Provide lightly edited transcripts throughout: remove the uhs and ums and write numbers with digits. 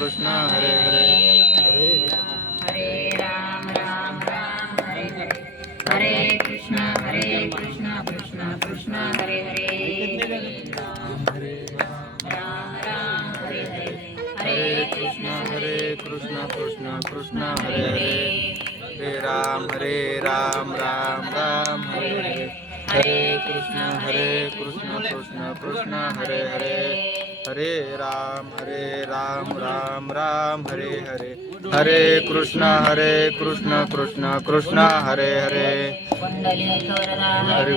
कृष्ण हरे हरे हरे राम राम राम हरे हरे हरे कृष्ण कृष्ण कृष्ण हरे हरे राम राम हरे हरे हरे कृष्ण कृष्ण कृष्ण हरे हरे हरे राम राम राम हरे हरे हरे कृष्ण कृष्ण कृष्ण हरे हरे हरे राम राम राम हरे हरे हरे कृष्ण कृष्ण कृष्ण हरे हरे हरे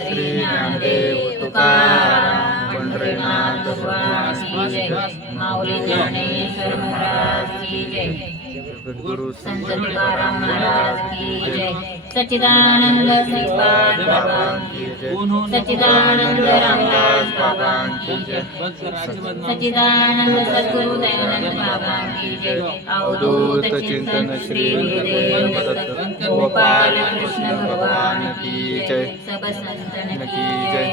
श्री ज्ञानदेव तुकाराम पंढरीनाथ भगवान की जय माऊली ज्ञानेश्वर महाराज की जय गुरु संत तुकाराम महाराज की जय सच्चिदानंद श्रीपाद बाबा की जय सच्चिदानंद रामदास बाबा की जय सच्चिदानंद सद्गुरु दयानंद बाबा की जय अवधूत चिंतन श्री गुरुदेव दत्त गोपाल कृष्ण भगवान की जय सब संतन की जय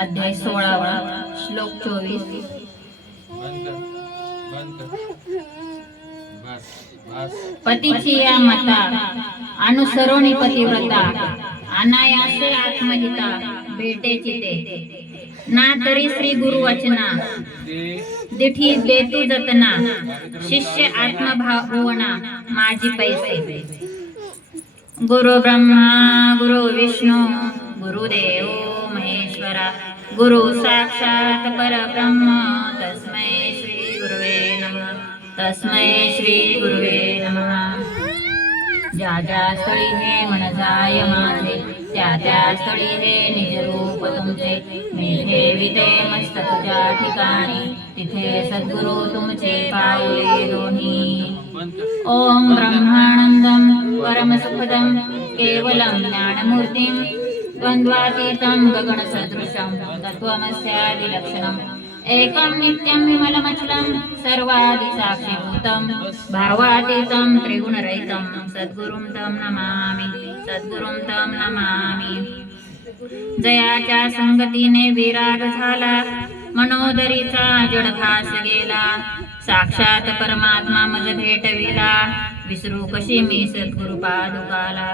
अध्याय 16 श्लोक 24 पतीची या मता अनुसरोणी पतिव्रता अनायासे आत्महिता भेटेची ते ना तरी श्री गुरु वचना दिठी देतू जतना शिष्य आत्मभाव होना माझी पैसे गुरु ब्रह्मा गुरु विष्णू गुरुदेव महेश्वरा गुरु साक्षात परब्रह्म तस्मै श्री गुरुवे नमः तस्मै श्री गुरुवे नमः ज्या ज्या स्थळी हे मन जाय माझे त्या त्या स्थळी हे निज रूप तुमचे मी ठेविते मस्तक तुझ्या ठिकाणी तिथे सद्गुरु तुमचे पाऊले दोन्ही ओम ब्रह्मानंदम परमसुखदम केवलम ज्ञानमूर्तिं द्वंद्वातीतं गगनसदृशं तत्त्वमस्यादिलक्षणम् एकं नित्यं विमलमचलं सर्वादिसाक्षिभूतं भावातीतं त्रिगुणरहितं सद्गुरुं तं नमामि जयाच्या संगतीने विराग झाला मनोदरीचा जडभास गेला साक्षात परमात्मा मज भेटविला विसरू कशी मी सद्गुरु पादुकाला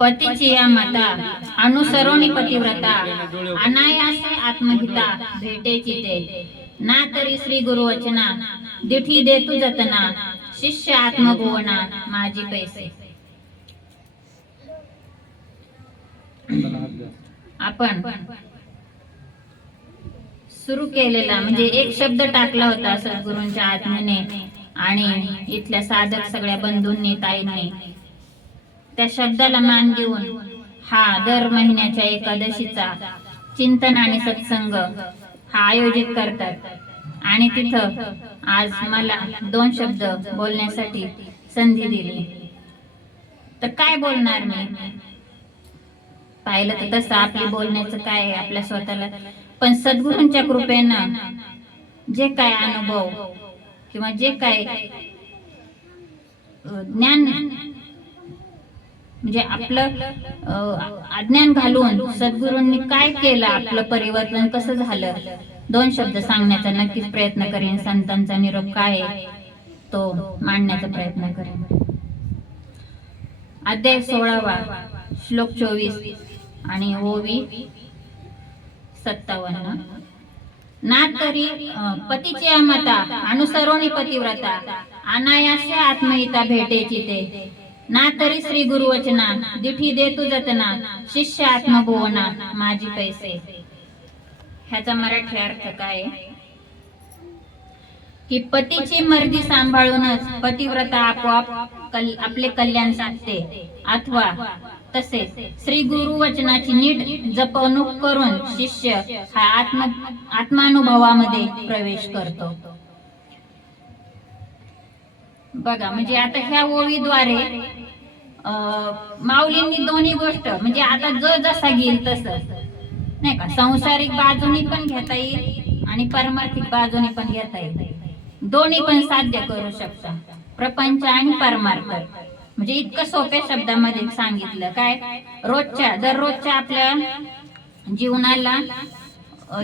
पतीची या मता अनुसरोणी पतिव्रता अनायासे आत्महिता भेटेची ते ना तरी श्री गुरु वचना दिठी देतू जतना शिष्य आत्मभुवना माझी पैसे आपण सुरू केलेला म्हणजे एक शब्द टाकला होता सद्गुरूंच्या आज्ञेने आणि इथल्या साधक सगळ्या बंधूंनी ताईंनी त्या शब्दाला मान देऊन हा दर महिन्याच्या एकादशीचा चिंतन आणि सत्संग हा आयोजित करतात आणि तिथं आज मला 2 शब्द बोलण्यासाठी संधी दिली तर काय बोलणार मी पाहिलं तर तसं आपली बोलण्याचं काय आपल्या स्वतःला पण सद्गुरूंच्या कृपेनं जे काय अनुभव किंवा जे काय ज्ञान म्हणजे आपलं अज्ञान घालून सद्गुरूंनी काय केलं आपलं परिवर्तन कसं झालं 2 शब्द सांगण्याचा नक्कीच प्रयत्न करेन संतांचा निरोप काय तो मांडण्याचा प्रयत्न करेन अध्याय 16 श्लोक 24 आणि ओवी 57 ना तरी पतीची मता अनुसरोणी पतिव्रता अनायासे आत्महिता भेटेची ते ना तरी श्री गुरु वचना दिठी देतू जतना शिष्य आत्मभुवना माझी पैसे ह्याचा मराठी अर्थ काय की पतीची मर्जी सांभाळूनच पतिव्रता आपोआप आपले कल्याण साधते अथवा तसेच श्री गुरु वचनाची नीट जपवणूक करून शिष्य हा आत्मानुभवामध्ये प्रवेश करतो बघा म्हणजे आता ह्या ओळीद्वारे माऊलींनी दोन्ही गोष्ट म्हणजे आता जो जसा घेईल तसं नाही का सांसारिक बाजूनी पण घेता येईल आणि पारमार्थिक बाजूनी पण घेता येईल दोन्ही पण साध्य करू शकता प्रपंच आणि परमार्थ म्हणजे इतकं सोप्या शब्दामध्ये सांगितलं. काय दररोजच्या आपल्या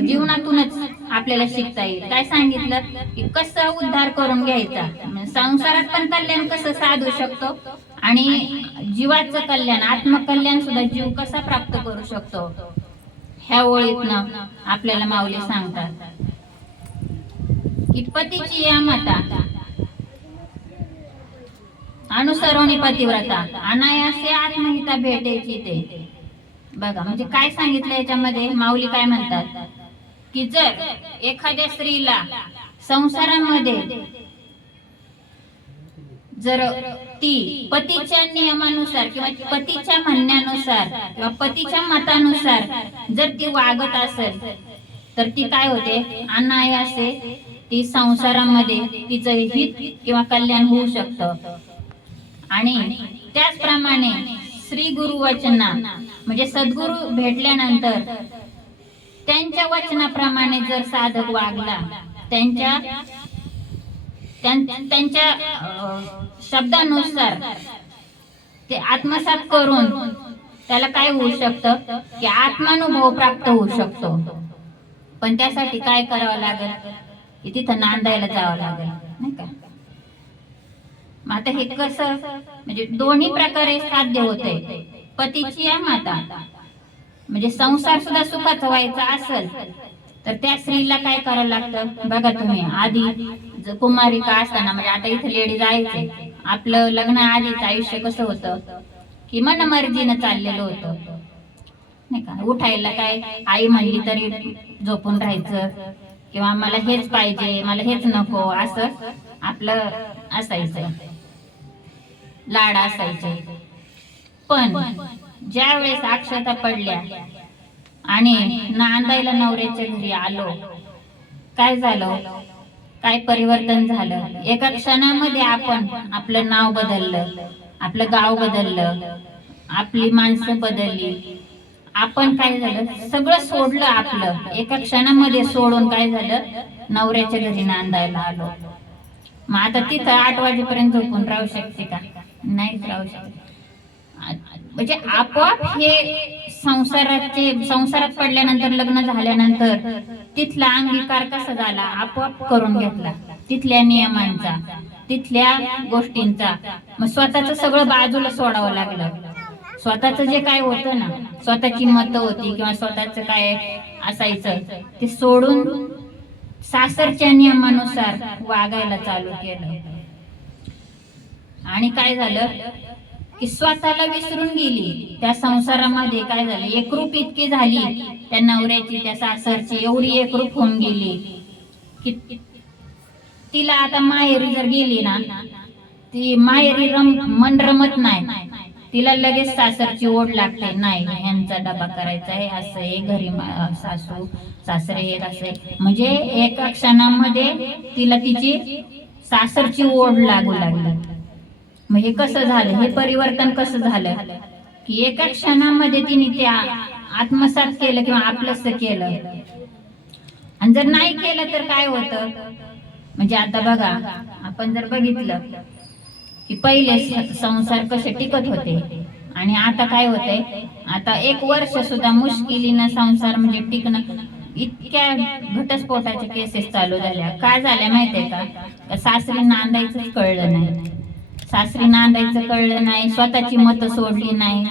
जीवनातूनच आपल्याला शिकता येईल. काय सांगितलं की कसं उद्धार करून घ्यायचा, संसारात पण कल्याण कसं साधू शकतो आणि जीवाचं कल्याण, आत्मकल्याण सुद्धा जीव कसा प्राप्त करू शकतो, ह्या ओळीतनं आपल्याला माऊली सांगतात की पतीची या माता अनुसरवणी पतिव्रता अनायासे आत्महिता भेटायची ते. बघा म्हणजे काय सांगितलं याच्यामध्ये, माऊली काय म्हणतात की जर एखाद्या स्त्रीला संसारामध्ये जर ती पतीच्या नियमानुसार किंवा पतीच्या म्हणण्यानुसार किंवा पतीच्या मतानुसार जर ती वागत असेल तर ती काय होते, अनायासे ती संसारामध्ये तिचं हित किंवा कल्याण होऊ शकतं. आणि त्याचप्रमाणे श्री गुरु वचना म्हणजे सद्गुरु भेटल्यानंतर त्यांच्या वचनाप्रमाणे जर साधक वागला, त्यांच्या शब्दानुसार ते आत्मसात करून त्याला काय होऊ शकतं की आत्मानुभव प्राप्त होऊ शकतो. पण त्यासाठी काय करावं लागेल की तिथं नांदायला जावं लागेल, नाही का. आता हे कसं म्हणजे दोन्ही प्रकारे साध्य होते. पतीची या माता म्हणजे संसार सुद्धा सुखाचा व्हायचा असेल तर त्या स्त्रीला काय करावं लागतं बघा तुम्ही. आधी कुमारिका असताना म्हणजे आता इथे लेडीज आहेच, आपलं लग्न आधीच आयुष्य कसं होतं की मनमर्जीनं चाललेलं होतं, नाही का. उठायला काय आई म्हणली तरी झोपून राहायचं किंवा मला हेच पाहिजे, मला हेच नको, असं आपलं असायचं, लाड असायचे. पण ज्या वेळेस अक्षता पडल्या आणि नांदायला नवऱ्याच्या घरी आलो, काय झालं, काय परिवर्तन झालं. एका क्षणामध्ये आपण आपलं नाव बदललं, आपलं गाव बदललं, आपली माणसं बदलली. आपण काय झालं, सगळं सोडलं आपलं एका क्षणामध्ये सोडून काय झालं, नवऱ्याच्या घरी नांदायला आलो. मग आता तिथं 8 वाजेपर्यंत झोपून राहू शकते का, नाही राहू शकत. म्हणजे आपोआप हे संसारात पडल्यानंतर, लग्न झाल्यानंतर तिथला अंगीकार कसा झाला, आपोआप करून घेतला तिथल्या नियमांचा, तिथल्या गोष्टींचा. मग स्वतःच सगळं बाजूला सोडावं लागलं. स्वतःच जे काय होतं ना, स्वतःची मतं होती किंवा स्वतःच काय असायचं ते सोडून सासरच्या नियमानुसार वागायला चालू केलं. आणि काय झालं की स्वतःला विसरून गेली. त्या संसारामध्ये काय झालं, एकरूप इतकी झाली त्या नवऱ्याची, त्या सासरची, एवढी एकरूप होऊन गेली की तिला आता माहेरी जर गेली ना, ती माहेरी मन रमत नाही. तिला लगेच सासरची ओढ लागते, नाही यांचा डबा करायचा आहे, असं आहे घरी, सासू सासरे हे असे. म्हणजे एका क्षणामध्ये तिला तिची सासरची ओढ लागू लागली. मग हे कसं झालं, हे परिवर्तन कसं झालं की एका क्षणामध्ये तिने त्या आत्मसात केलं किंवा आपलंच केलं. आणि जर नाही केलं तर काय होतं, म्हणजे आता बघा आपण जर बघितलं की पहिले संसार कसे टिकत होते आणि आता काय होतंय, आता 1 वर्ष सुद्धा मुश्किलीनं संसार म्हणजे टिकणं, इतक्या घटस्फोटाच्या केसेस चालू झाल्या. काय झाल्या माहितीये का, सासरी नांदायचं कळलं नाही, सासरी नांदायचं कळलं नाही, स्वतःची मतं सोडली नाही,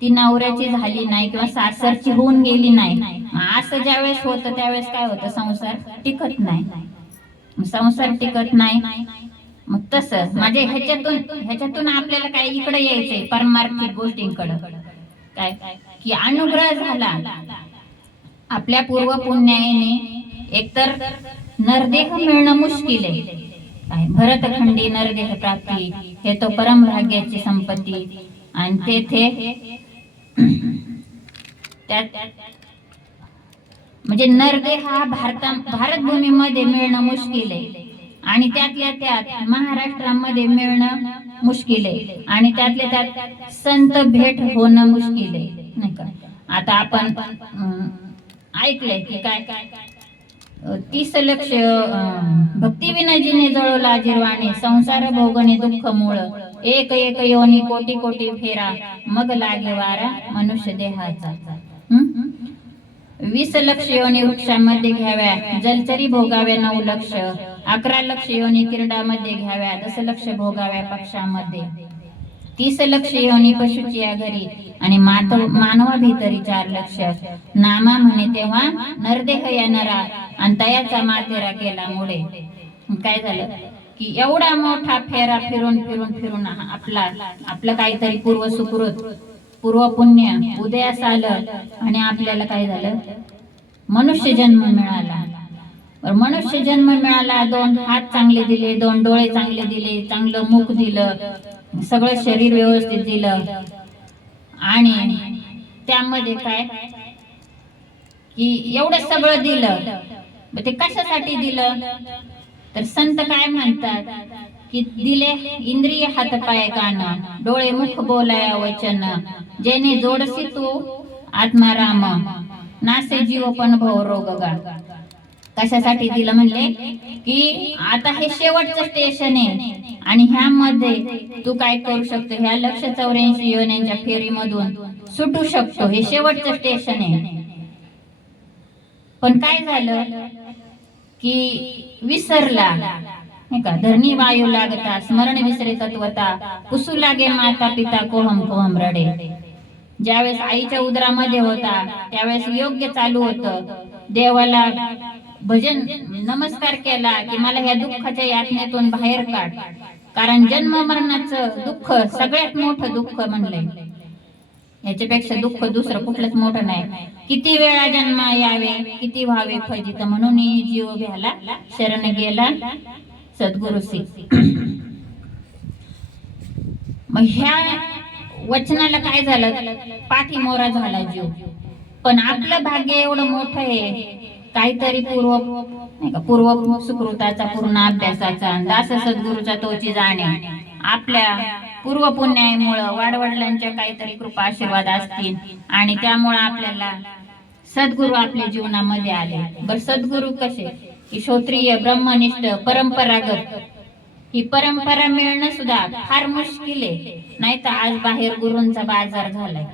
ती नवऱ्याची झाली नाही किंवा सासरची होऊन गेली नाही. असं ज्यावेळेस होतं त्यावेळेस काय होतं, संसार टिकत नाही, संसार टिकत नाही. मग तसं म्हणजे ह्याच्यातून आपल्याला काय इकडे यायचंय परमार्थिक गोष्टींकडे, काय की अनुग्रह झाला आपल्या पूर्व पुण्याने. एकतर नरदेह मिळणं मुश्किल आहे, काय भरतखंडी नरदेह प्राप्ती हे तो परम भाग्याची संपत्ती. आणि तेथे म्हणजे नरदेह हा भारत भूमीमध्ये मिळणं मुश्किल आहे आणि त्यातल्या त्यात महाराष्ट्रामध्ये मिळणं मुश्किल आहे आणि त्यातल्या त्यात संत भेट होणं मुश्किल आहे, नाही का. आता आपण ऐकलंय की काय 30 लक्ष भक्ती विना जिने जळवला जिरवाणे, संसार भोगणे दुःख मूळ, एक एक योनी कोटी कोटी फेरा मग लागे वारा मनुष्य देहाचा. 20 लक्ष योनी वृक्षामध्ये घ्याव्या जलचरी भोगाव्या 9 लक्ष. 11 लक्ष योनी किरडामध्ये घ्याव्या 10 लक्ष भोगाव्या पक्षामध्ये. 30 लक्ष योनी पशुची या घरी आणि मानवा भीतरी 4 लक्ष. नामा म्हणे तेव्हा नरदेह या नरा आणि तयाचा मातेरा केला मुळे. काय झालं की एवढा मोठा फेरा फिरून फिरून फिरून आपलं काहीतरी पूर्व सुकृत पूर्व पुण्य उदयास आलं आणि आपल्याला काय झालं, मनुष्य जन्म मिळाला. मनुष्य जन्म मिळाला, 2 हात चांगले दिले, 2 डोळे चांगले दिले, चांगलं मुख दिलं, सगळं शरीर व्यवस्थित दिलं. आणि त्यामध्ये काय की एवढं सगळं दिलं, ते कशासाठी दिलं तर संत काय म्हणतात की दिले इंद्रिय हातपाय कान डोळे मुख बोलाया वचन जेने जोडसी तू आत्माराम नासे जीव पण भव रोग गा. कशासाठी दिलं म्हणले की आता हे शेवटचं स्टेशन आहे आणि ह्यामध्ये तू काय करू शकतो, ह्या 184 योन्यांच्या फेरीमधून सुटू शकतो. हे शेवटचं स्टेशन आहे. पण काय झालं की विसरला नाही का, धरणी वायू लागता स्मरण विसरे तत्वता पुसू लागे माता पिता कोहम कोहम रडे. ज्यावेळेस आईच्या उदरामध्ये होता त्यावेळेस योग्य चालू होतं, देवाला भजन नमस्कार केला की मला ह्या दुःखाच्या यातनेतून बाहेर काढ. कारण जन्म मरणाचं दुःख सगळ्यात मोठं दुःख म्हणलंय, याच्यापेक्षा दुःख दुसरं कुठलंच मोठं नाही. किती वेळा जन्म यावे किती व्हावे फजित म्हणून जीव घ्याला शरण गेला सद्गुरुसी. मग ह्या वचनाला काय झालं, पाठीमोरा झाला जीव. पण आपलं भाग्य एवढं मोठं आहे, काहीतरी पूर्व सुकृताचा पूर्ण अभ्यासाचा दास सद्गुरूचा तोची जाणे, आपल्या पूर्व पुण्यामुळं वाडवडिलांच्या काहीतरी कृपा आशीर्वाद असतील आणि त्यामुळे आपल्याला सद्गुरू आपल्या जीवनामध्ये आले. बर सद्गुरू कसे की क्षत्रिय ब्रह्मनिष्ठ परंपरागत. ही परंपरा मिळणं सुद्धा फार मुश्किल आहे. नाही तर आज बाहेर गुरूंचा बाजार झालाय,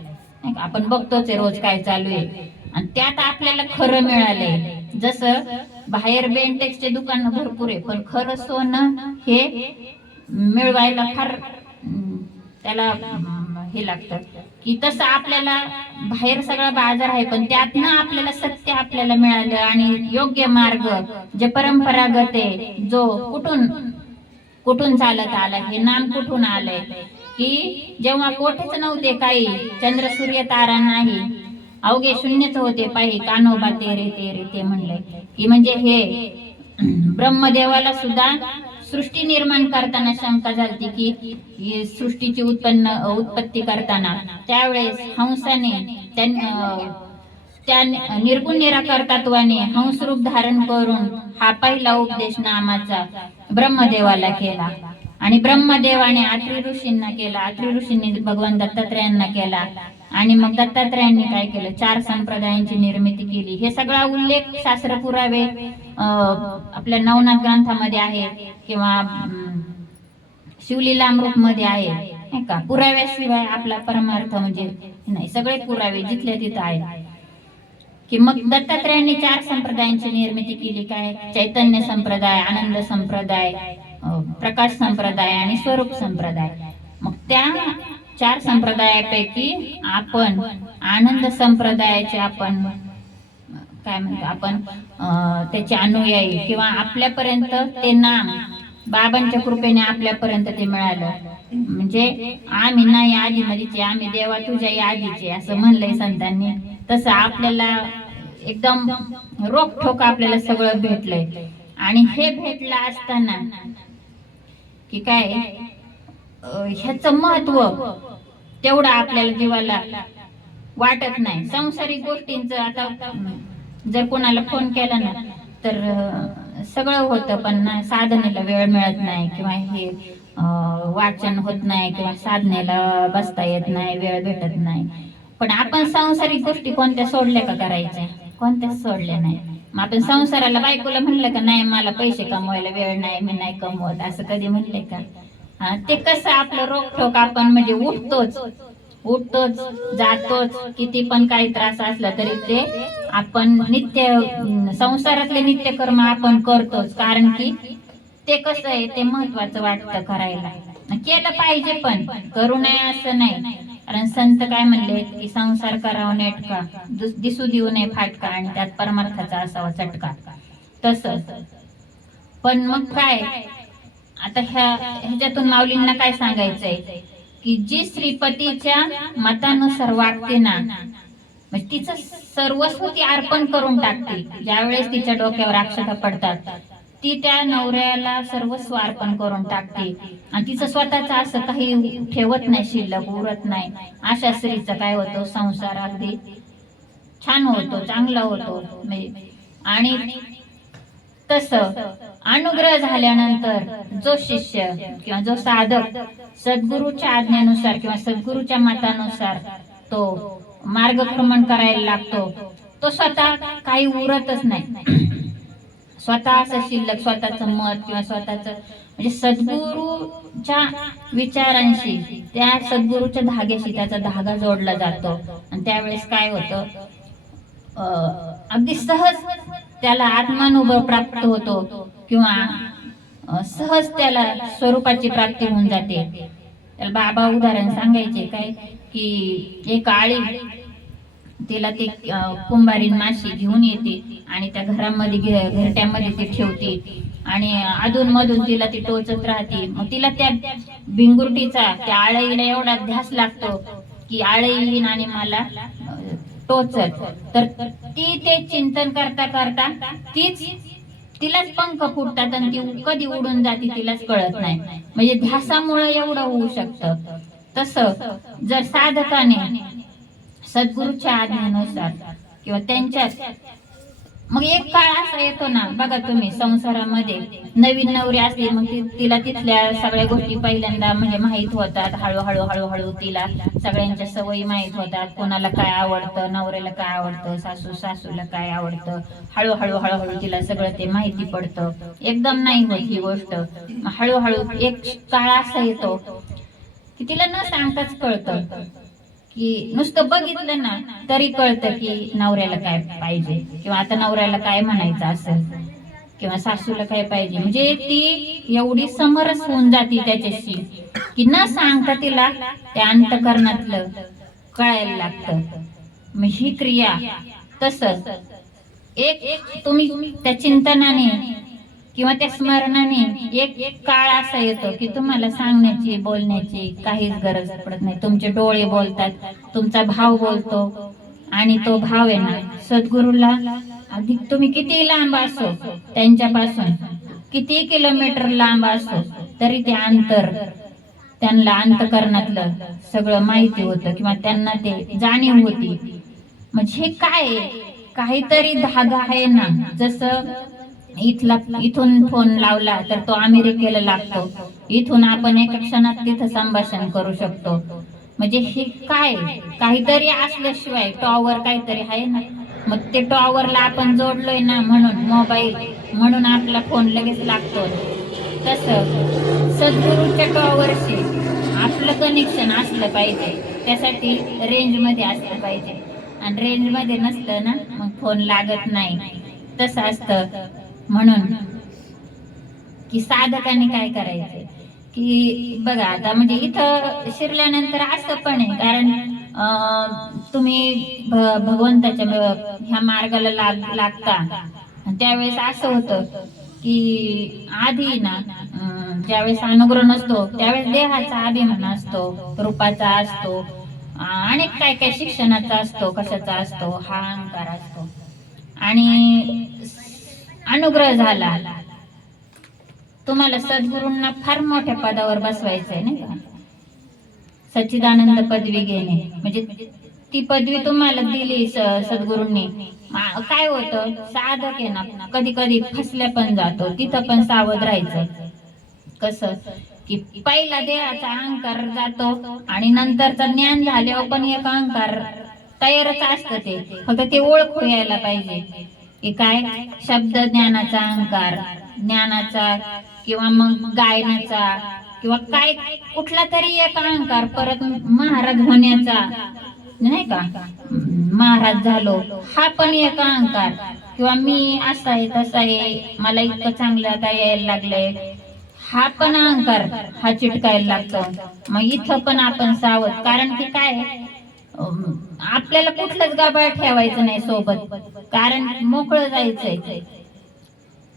आपण बघतोच रोज काय चालू आहे. आणि त्यात आपल्याला खरं मिळालंय. जसं बाहेर बेंटेक्सचे दुकान भरपूर आहे, पण खरं सोनं हे मिळवायला फार त्याला हे लागतं की तसं आपल्याला बाहेर सगळा बाजार आहे, पण त्यातनं आपल्याला सत्य आपल्याला मिळालं. आणि योग्य मार्ग जे परंपरागत आहे, जो कुठून चालत आला, हे नाम कुठून आलंय की जेव्हा कोठेच नव्हते काही, चंद्र सूर्य तारा नाही, अवघे शून्यच होते पाही कान्होबा तेरे तेरे ते म्हणलंय की म्हणजे हे ब्रह्मदेवाला सुद्धा सृष्टी निर्माण करताना शंका झाली की सृष्टीची उत्पत्ती करताना त्यावेळेस हंसाने त्या निर्गुण निराकार तत्वाने हंस रूप धारण करून हा पहिला उपदेश नामाचा ब्रह्मदेवाला केला. आणि ब्रह्मदेवाने आत्री ऋषींना केला, आत्री ऋषींनी भगवान दत्तात्रयांना केला. आणि मग दत्तात्रयांनी काय केलं, 4 संप्रदायांची निर्मिती केली. हे सगळा उल्लेख शास्त्र पुरावे आपल्या नवनाथ ग्रंथामध्ये आहे किंवा शिवलीलामृत मध्ये आहे नाही का. पुराव्याशिवाय आपला परमार्थ म्हणजे नाही, सगळे पुरावे जिथल्या तिथं आहे. की मग दत्तात्रयांनी 4 संप्रदायांची निर्मिती केली. काय, चैतन्य संप्रदाय, आनंद संप्रदाय, प्रकाश संप्रदाय आणि स्वरूप संप्रदाय. मग त्या 4 संप्रदायापैकी आपण आनंद संप्रदायाचे आपण काय म्हणतो, आपण त्याचे अनुयायी किंवा आपल्यापर्यंत ते नाम बाबांच्या कृपेने आपल्यापर्यंत ते मिळालं. म्हणजे आम्ही नाही आधी मधीचे, आम्ही देवा तुझ्या यादीचे असं म्हणलंय संतांनी. तसं आपल्याला एकदम रोखठोक आपल्याला सगळं भेटलंय. आणि हे भेटलं असताना की काय ह्याचं महत्व तेवढं आपल्याला जीवाला वाटत नाही. सांसारिक गोष्टींचं आता जर कोणाला फोन केला ना तर सगळं होतं, पण साधनेला वेळ मिळत नाही किंवा हे वाचन होत नाही किंवा साधनेला बसता येत नाही, वेळ भेटत नाही. पण आपण सांसारिक गोष्टी कोणत्या सोडल्या का करायच्या, कोणत्याच सोडल्या नाही. मग आपण संसाराला बायकोला म्हणलं का नाही मला पैसे कमवायला वेळ नाही, मी नाही कमवत, असं कधी म्हणले का? ते कसं आपलं रोखोक आपण म्हणजे उठतोच जातोच, किती पण काही त्रास असला तरी ते आपण संसारातले नित्यकर्म आपण करतोच, कारण की ते कसं आहे ते महत्वाचं वाटतं करायला. केलं पाहिजे पण करू नये असं नाही, कारण संत काय म्हणले की संसार करावा नेटका, दिसू देऊ नये फाटका, आणि त्यात परमार्थाचा असावा चटका. तसंच पण मग काय आता ह्याच्यातून माऊलींना काय सांगायचंय की जी श्रीपतीच्या मतानुसार वागते ना, म्हणजे तिचं सर्वस्व ती अर्पण करून टाकते. ज्यावेळेस तिच्या डोक्यावर अक्षता पडतात ती त्या नवऱ्याला सर्वस्व अर्पण करून टाकते, आणि तिचं स्वतःच असं काही ठेवत नाही, शिल्लक उरत नाही. अशा स्त्रीचं काय होतं, संसार अगदी छान होतो, चांगला होतो. आणि तसं अनुग्रह झाल्यानंतर जो शिष्य किंवा जो साधक सद्गुरूच्या आज्ञेनुसार किंवा सद्गुरूच्या मतानुसार तो मार्गक्रमण करायला लागतो, तो स्वतः काही उरतच नाही. स्वतः असं शिल्लक स्वतःचं मत किंवा स्वतःच म्हणजे सद्गुरूच्या विचारांशी, त्या सद्गुरूच्या धाग्याशी त्याचा धागा जोडला जातो. आणि त्यावेळेस काय होतं, अगदी सहज त्याला आत्मानुभव प्राप्त होतो, किंवा सहज त्याला स्वरूपाची प्राप्ती होऊन जाते. त्याला बाबा उदाहरण सांगायचे काय की एक आळी, तिला ते कुंभारीन माशी घेऊन येते आणि त्या घरट्यामध्ये ती ठेवते, आणि अधून मधून तिला ती टोचत राहते. मग तिला त्या भिंगुरटीचा, त्या आळईला एवढा ध्यास लागतो की आळई येईन आणि मला टोचत. तर ती ते चिंतन करता करता तिलाच पंख फुटतात आणि ती कधी उडून जाते तिलाच कळत नाही. म्हणजे ध्यासामुळे एवढं होऊ शकतं. तसं जर साधकाने सद्गुरूच्या आज्ञेनुसार किंवा त्यांच्या, मग एक काळ असा येतो ना बघा तुम्ही, संसारामध्ये नवीन नवरी असली मग तिला तिथल्या सगळ्या गोष्टी पहिल्यांदा म्हणजे माहित होतात. हळूहळू तिला सगळ्यांच्या सवयी माहित होतात. कोणाला काय आवडतं, नवऱ्याला काय आवडतं, सासूला काय आवडतं, हळूहळू तिला सगळं ते माहिती पडतं. एकदम नाही होत ही गोष्ट. हळूहळू एक काळ असा येतो की तिला न सांगताच कळतं, की नुसतं बघितलं ना तरी कळतं की नवऱ्याला काय पाहिजे, किंवा आता नवऱ्याला काय म्हणायचं असेल, किंवा सासूला काय पाहिजे. म्हणजे ती एवढी समरस होऊन जाते त्याच्याशी की न सांगता तिला त्या अंतकरणातलं कळायला लागतं. मग ही क्रिया तसंच एक तुम्ही त्या चिंतनाने किंवा त्या स्मरणाने एक काळ असा येतो की तुम्हाला सांगण्याची, बोलण्याची काहीच गरज पडत नाही. तुमचे डोळे बोलतात, तुमचा भाव बोलतो, आणि तो भाव आहे ना सद्गुरूला, अगदी तुम्ही किती लांब असो त्यांच्यापासून, किती किलोमीटर लांब असो तरी ते त्यांना अंतकरणातलं सगळं माहिती होतं, किंवा त्यांना ते जाणीव होती. म्हणजे काय काहीतरी धागा आहे ना. जसं इथून फोन लावला तर तो अमेरिकेला लागतो, इथून आपण एका क्षणात तिथं संभाषण करू शकतो. म्हणजे हे काय काहीतरी असल्याशिवाय टॉवर काहीतरी आहे ना. मग ते टॉवरला आपण जोडलोय ना, म्हणून मोबाईल, म्हणून आपला फोन लगेच लागतो. तसं सद्गुरूच्या टॉवरशी आपलं कनेक्शन असलं पाहिजे, त्यासाठी रेंज मध्ये असलं पाहिजे. आणि रेंज मध्ये नसलं ना मग फोन लागत नाही. तसं असतं. म्हणून की साधकाने काय करायचं की बघा आता म्हणजे इथं शिरल्यानंतर असं पण आहे, कारण तुम्ही भगवंताच्या ह्या मार्गाला लागता, त्यावेळेस असं होतं की आधी ना ज्यावेळेस अनुग्रह नसतो त्यावेळेस देहाचा अभिमान असतो, रूपाचा असतो, अनेक काय काय शिक्षणाचा असतो, कशाचा असतो, हा अहंकार असतो. आणि अनुग्रह झाला, तुम्हाला सद्गुरूंना फार मोठ्या पदावर बसवायचंय नाही का, सच्चिदानंद पदवी घेणे, म्हणजे ती पदवी तुम्हाला दिली सद्गुरूंनी. काय होतं, साधक आहे ना कधी कधी फसल्या पण जातो, तिथं पण सावध राहायचं. कसं की पहिला देहाचा अहंकार जातो आणि नंतरचं ज्ञान झाल्यावर पण एक अहंकार तयारच असतं. ते फक्त ते ओळखू यायला पाहिजे की काय शब्द ज्ञानाचा अहंकार, ज्ञानाचा किंवा मग गायनाचा किंवा काय कुठला तरी एक अहंकार परत महाराज होण्याचा, नाही का, महाराज झालो हा पण एक अहंकार, किंवा मी असा आहे तसा आहे, मला इतकं चांगलं आता यायला लागलंय, हा पण अहंकार हा चिटकायला लागतो. मग इथं पण आपण सावध, कारण की काय आपल्याला कुठलंच गाभाळ ठेवायचं नाही सोबत, कारण मोकळं जायचंय.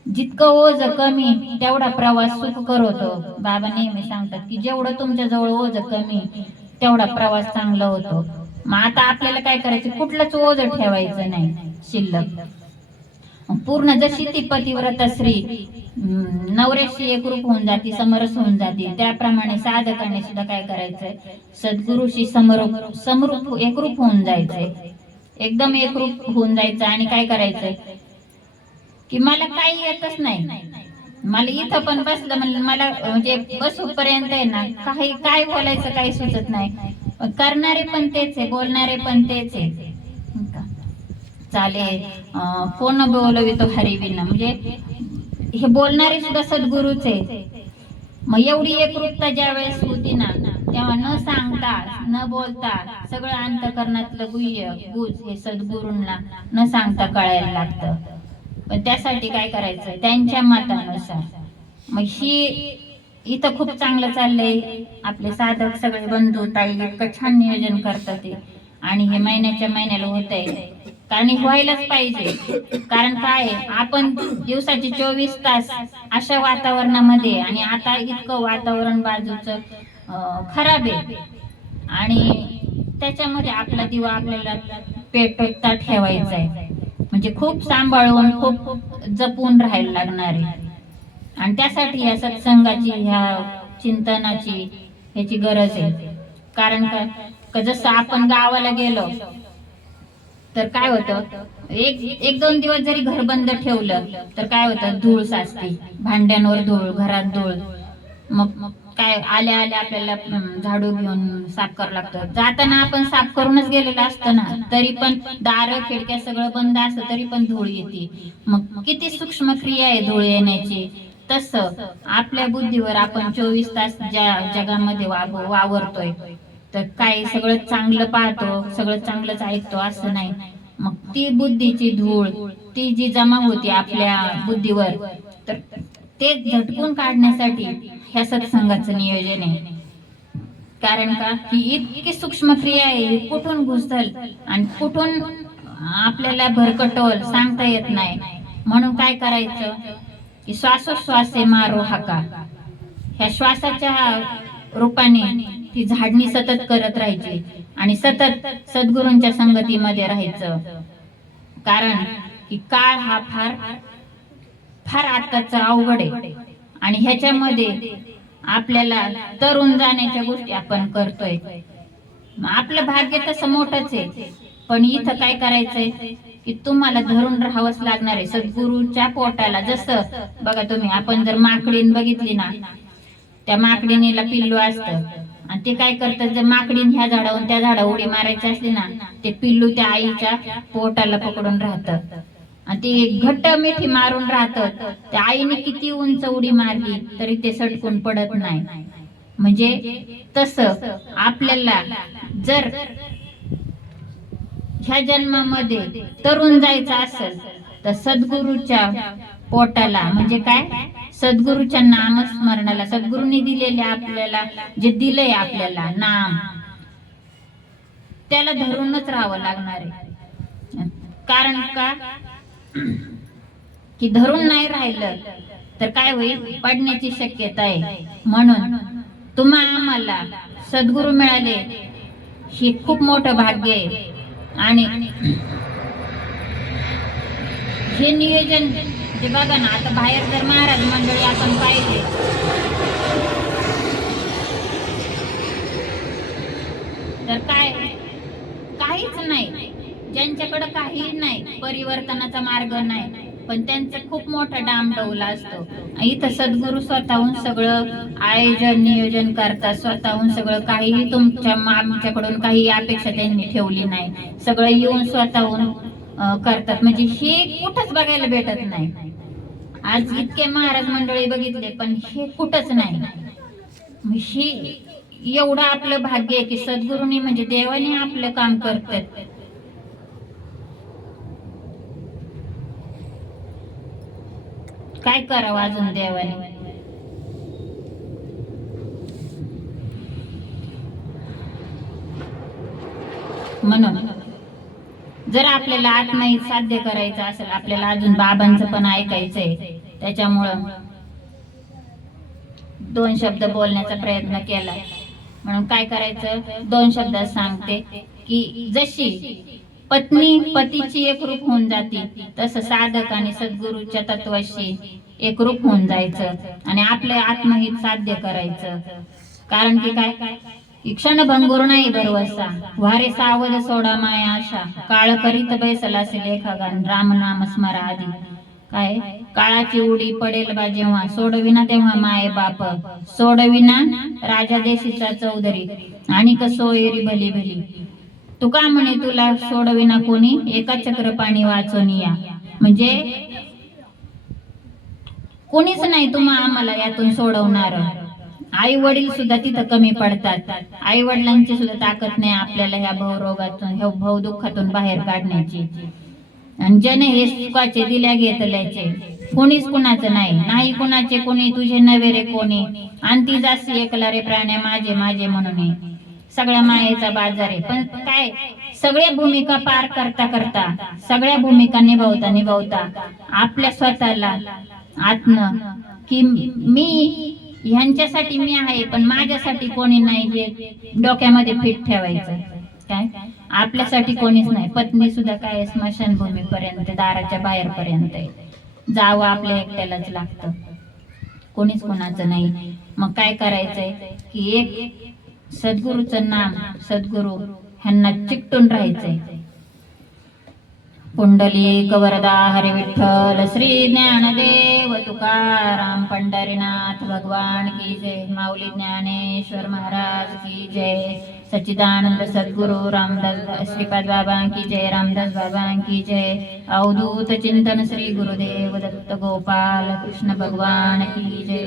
जितकं ओझ कमी तेवढा प्रवास सुखकर होतो. बाबा नेहमी सांगतात की जेवढं तुमच्या जवळ ओझ कमी तेवढा प्रवास चांगला होतो. मग आता आपल्याला काय करायचं, कुठलंच ओझ ठेवायचं नाही शिल्लक. पूर्ण जशी ती पतिव्रता स्त्री नवऱ्याशी एकरूप होऊन जाती, समरस होऊन जाते, त्याप्रमाणे साधकाने सुद्धा काय करायचंय, सद्गुरूशी समरूप एकरूप होऊन जायचंय, एकदम एकरूप होऊन जायचं. आणि काय करायचंय की मला काही येतच नाही, मला इथं पण बसलं म्हणलं मला म्हणजे बसूपर्यंत आहे ना काही काय बोलायचं काही सुचत नाही. करणारे पण तेच आहे, बोलणारे पण तेच आहे. चालेल कोण बोलवितो हरिविना, म्हणजे हे बोलणारे सुद्धा सद्गुरूच आहे. मग एवढी एकरूपता ज्या वेळेस होती ना, तेव्हा न सांगता न बोलता सगळं अंतःकरणातलं गुह्य गुज हे सद्गुरूंना न सांगता कळायला लागतं. पण त्यासाठी काय करायचं, त्यांच्या मतानुसार. मग ही इथं खूप चांगलं चाललंय, आपले साधक सगळे बंधू ताई इतकं छान नियोजन करतात ते, आणि हे महिन्याच्या महिन्याला होतंय, कारण व्हायलाच पाहिजे. कारण काय आपण दिवसाचे 24 तास अशा वातावरणामध्ये, आणि आता इतकं वातावरण बाजूचं खराब आहे, आणि त्याच्यामध्ये आपला दिवा आपल्याला पेटवता ठेवायचा आहे. म्हणजे खूप सांभाळून खूप जपून राहायला लागणार आहे. आणि त्यासाठी या सत्संगाची, ह्या चिंतनाची ह्याची गरज आहे. कारण का जसं आपण गावाला गेलो तर काय होतं, एक दोन दिवस जरी घर बंद ठेवलं तर काय होतं, धूळ साचते, भांड्यांवर धूळ, घरात धूळ. मग काय आल्या आल्या आपल्याला झाडू घेऊन साफ करावं लागतं. जाताना आपण साफ करूनच गेलेलं असतं ना, तरी पण दार खिडक्या सगळं बंद असतं तरी पण धूळ येते. मग किती सूक्ष्म क्रिया आहे धूळ येण्याची. तसं आपल्या बुद्धीवर आपण 24 तास ज्या जगामध्ये वावरतोय तर काय सगळं चांगलं पाहतो, सगळं चांगलंच ऐकतो असं नाही. मग ती बुद्धीची धूळ ती जी जमा होती आपल्या बुद्धीवर, तर ते झटकून काढण्यासाठी ह्या सत्संगाचं नियोजन आहे. कारण का ही इतकी सूक्ष्म क्रिया आहे, कुठून घुसल आणि कुठून आपल्याला भरकटवल सांगता येत नाही. म्हणून काय करायचं की श्वासोश्वासे मारो हाका, ह्या श्वासाच्या रूपाने ती झाडणी सतत करत राहायची आणि सतत सद्गुरूंच्या संगतीमध्ये राहायचं. कारण की काळ हा फार फार आताचा अवघड आहे, आणि ह्याच्यामध्ये आपल्याला तरुण जाण्याच्या गोष्टी आपण करतोय. आपलं भाग्य तसं मोठंच आहे, पण इथं काय करायचंय की तुम्हाला धरून राहावंच लागणार आहे सद्गुरूच्या पोटाला. जसं बघा तुम्ही, आपण जर माकडीन बघितली ना, त्या माकडीनीला पिल्लू असतं, आणि ते काय करतात, जर माकडीन ह्या झाडावरून त्या झाडावर उडी मारायची असली ना, ते पिल्लू त्या आईच्या पोटाला पकडून राहतं, आणि ती घट्ट मिठी मारून राहतं. त्या आईने किती उंच उडी मारली तरी ते सटकून पडत नाही. म्हणजे तसं आपल्याला जर ह्या जन्मामध्ये तरुण जायचं असेल तर सद्गुरूच्या पोटाला, म्हणजे काय, सद्गुरूच्या नामस्मरणाला, सद्गुरूंनी दिलेले आपल्याला जे दिलंय आपल्याला नाम, त्याला धरूनच राहावं लागणार आहे. कारण का की धरून नाही राहिलं तर काय होईल, पडण्याची शक्यता आहे. म्हणून आम्हाला सद्गुरू मिळाले हे खूप मोठं भाग्य आहे. आणि हे नियोजन जे बघा ना, आता बाहेर जर महाराज मंडळी आपण पाहिले तर काय काहीच नाही, ज्यांच्याकडे काही नाही, परिवर्तनाचा मार्ग नाही, पण त्यांचं खूप मोठा डामडौला असतो. इथं सद्गुरू स्वतःहून सगळं आयोजन नियोजन करतात, स्वतःहून सगळं, काही तुमच्या आमच्याकडून काही अपेक्षा त्यांनी ठेवली नाही, सगळं येऊन स्वतःहून करतात. म्हणजे हे कुठंच बघायला भेटत नाही. आज इतके महाराज मंडळी बघितले पण हे कुठंच नाही. ही एवढं आपलं भाग्य आहे की सद्गुरूंनी म्हणजे देवाने आपलं काम करतात. काय करावं अजून देवाने? म्हणून जर आपल्याला आत्महित साध्य करायचं असेल, आपल्याला अजून बाबांचं पण ऐकायचंय, त्याच्यामुळं 2 शब्द बोलण्याचा प्रयत्न केला. म्हणून काय करायचं, 2 शब्दात सांगते की जशी पत्नी पतीची एकरूप होऊन जाते, तसं साधक आणि सद्गुरूच्या तत्वाशी एकरूप होऊन जायचं आणि आपलं आत्महित साध्य करायचं. कारण की काय, क्षणभंगुर नाही भरवसा, वारे सावध सोडा माया आशा, काळ करीत बैसला से लेखागान, राम नाम स्मरा आधी. काय, काळाची उडी पडेल बा जेव्हा, सोडविना तेव्हा माये बाप, सोडविना राजा देशीचा चौधरी, आणि सोयरी भली भली. तुका म्हणे तुला सोडविना कोणी, एका चक्र पाणी वाचून या. म्हणजे कोणीच नाही तुम्हा आम्हाला यातून सोडवणार. आई वडील सुद्धा तिथं कमी पडतात. आई वडिलांची सुद्धा ताकद नाही आपल्याला ह्या भवरोगातून, ह्या भव दुःखातून बाहेर काढण्याची. आणि जन हे सुखाचे दिल्या घेतल्याचे, कोणीच कुणाचं नाही कुणाचे कोणी, तुझे नवे रे कोणी, आणि ती जास्ती एकला रे प्राण्या माझे माझे म्हणून. सगळ्या मायेचा बाजार आहे. पण काय, सगळ्या भूमिका पार करता करता, सगळ्या भूमिका निभावता निभावता आपल्या स्वतःला आत्म की मी ह्यांच्यासाठी मी आहे पण माझ्यासाठी कोणी नाही, हे डोक्यामध्ये फिट ठेवायचं. काय, आपल्यासाठी कोणीच नाही. पत्नी सुद्धा काय स्मशानभूमीपर्यंत, दाराच्या बाहेर पर्यंत जावं आपल्या एकट्यालाच लागतं, कोणीच कोणाचं नाही. मग काय करायचंय की एक सद्गुरूचं नाम, सद्गुरू ह्यांना चिकटून राहायचंय. पुंडलिक वरदा हरी विठ्ठल श्री ज्ञानदेव तुकाराम पंढरीनाथ भगवान की जय. माऊली ज्ञानेश्वर महाराज की जय. सच्चिदानंद सद्गुरु रामदास श्रीपाद बाबा की जय. रामदास बाबा की जय. अवधूत चिंतन श्री गुरुदेव दत्त गोपाल कृष्ण भगवान की जय.